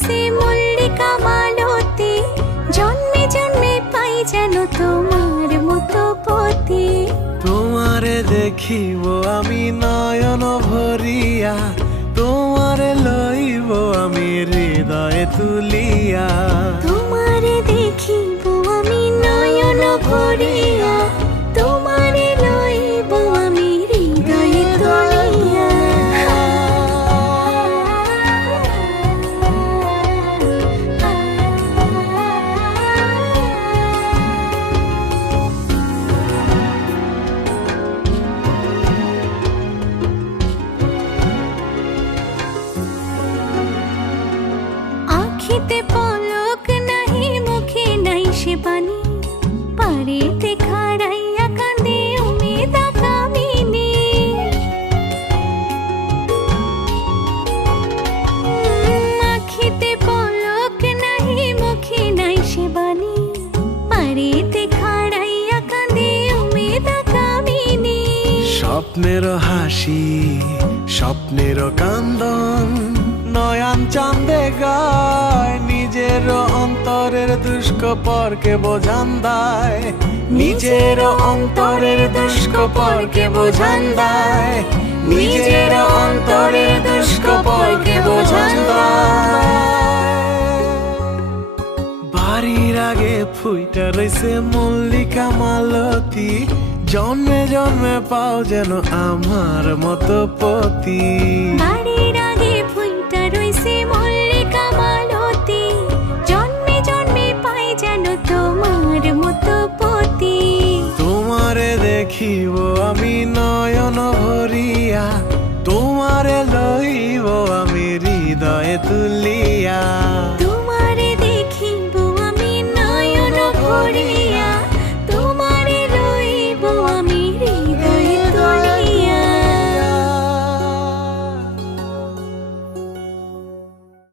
রইছে মল্লিকা মালতী, জন্মে জন্মে পাই যেন তোমার মতো পতি। তোমারে দেখিব আমি নয়ন ভরিয়া, তোমারে লইব আমি হৃদয়ে তুলিয়া। তোমারে দেখিব আমি নয়ন ভরিয়া, তোমারে লইব আমি হৃদয়ে তুলিয়া। আখিতে পলক নাহি, মুখে নাই সে বাণী, পারেতে খাড়াইয়া কাঁদে উমেদা কামিনী। আখিতে পলক নাহি, মুখে নাই সে বাণী, পারেতে খাড়াইয়া কাঁদে উমেদা কামিনী। স্বপ্নের হাসি, স্বপ্নের কান্দন, নয়ন চাঁদে গায় নিজের অন্তরের দুষ্কপরকে বোঝান দেয়। নিজের অন্তরের দুষ্কপরকে বোঝান দেয়, নিজের অন্তরের দুষ্কপরকে বোঝান দেয়। বাড়ির আগে ফুইটা রইছে মল্লিকা মালতী, জন্মে জন্মে পাও যেন আমার মতো পতি। বাড়ির আগে ফুইটা রইছে মল্লিকা মালতী, জন্মে জন্মে পাই যেন তোমার মতো পতি। তোমারে দেখিব আমি নয়ন ভরিয়া, তোমারে লইব আমি হৃদয়ে তুলিয়া।